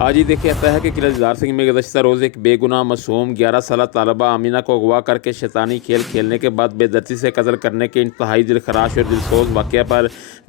آج ہی دیکھا جاتا ہے کہ قلعہ دیدار سنگھ میں گزشتہ روز ایک بے گناہ معصوم 11 سالہ طالبہ آمینہ کو اغوا کر کے شیطانی کھیل کھیلنے کے بعد بے دردی سے قتل کرنے کے انتہائی دلخراش اور دلسوز واقعہ پر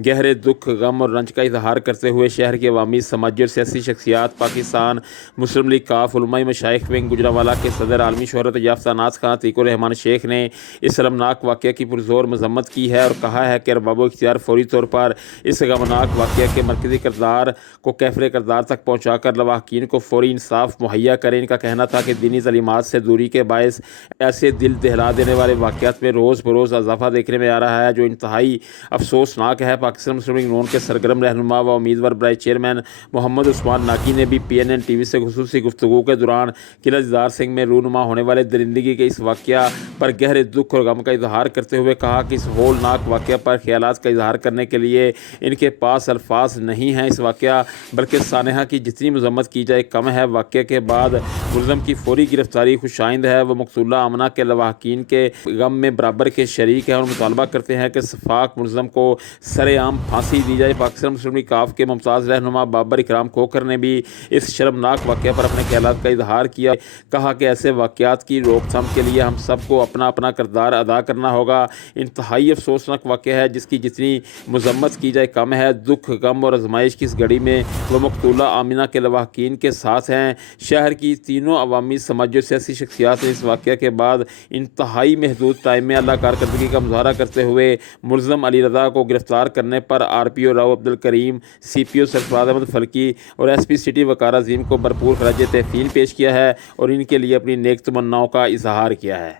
گہرے دکھ، غم اور رنج کا اظہار کرتے ہوئے شہر کی عوامی، سماجی اور سیاسی شخصیات، پاکستان مسلم لیگ کاف، علماء مشائخ ونگ گوجرانوالہ کے صدر عالمی شہرت یافتہ ناز خواں عتیق الرحمان شیخ نے اس شرمناک واقعہ کی پرزور مذمت کی ہے اور کہا ہے کہ ارباب اختیار فوری طور پر اس غمناک واقعہ کے مرکزی کردار کو کیفر کردار تک پہنچا کر لواحقین کو فوری انصاف مہیا کریں۔ ان کا کہنا تھا کہ دینی تعلیمات سے دوری کے باعث ایسے دل دہلا دینے والے واقعات میں روز بروز اضافہ دیکھنے میں آ رہا ہے جو انتہائی افسوسناک ہے۔ پاکستان مسلم لیگ نون کے سرگرم رہنما و امیدوار برائے چیئرمین محمد عثمان ناکی نے بھی PNN ٹی وی سے خصوصی گفتگو کے دوران قلعہ دیدار سنگھ میں رونما ہونے والے درندگی کے اس واقعہ پر گہرے دکھ اور غم کا اظہار کرتے ہوئے کہا کہ اس ہولناک واقعہ پر خیالات کا اظہار کرنے کے لیے ان کے پاس الفاظ نہیں ہیں۔ اس واقعہ بلکہ سانحہ کی جتنی مذمت کی جائے کم ہے۔ واقعے کے بعد ملزم کی فوری گرفتاری خوشائند ہے۔ وہ مقتولہ آمنہ کے لواحقین کے غم میں برابر کے شریک ہیں اور مطالبہ کرتے ہیں کہ شفاق ملزم کو سرِ عام پھانسی دی جائے۔ پاکستان مسلم لیگ کاف کے ممتاز رہنما بابر اکرام کھوکھر نے بھی اس شرمناک واقعہ پر اپنے خیالات کا اظہار کیا۔ کہا کہ ایسے واقعات کی روک تھام کے لیے ہم سب کو اپنا اپنا کردار ادا کرنا ہوگا۔ انتہائی افسوسناک واقعہ ہے جس کی جتنی مذمت کی جائے کم ہے۔ دکھ، غم اور آزمائش کی اس گھڑی میں وہ مقتولہ آمنہ کے لواحقین کے ساتھ ہیں۔ شہر کی تینوں عوامی، سماجی اور سیاسی شخصیات نے اس واقعہ کے بعد انتہائی محدود ٹائم میں اعلیٰ کارکردگی کا مظاہرہ کرتے ہوئے ملزم علی رضا کو گرفتار کرنے پر RPO راؤ عبدالکریم، CPO سرفراز احمد فلکی اور SP سٹی وقار عظیم کو بھرپور خراج تحسین پیش کیا ہے اور ان کے لیے اپنی نیک تمناؤں کا اظہار کیا ہے۔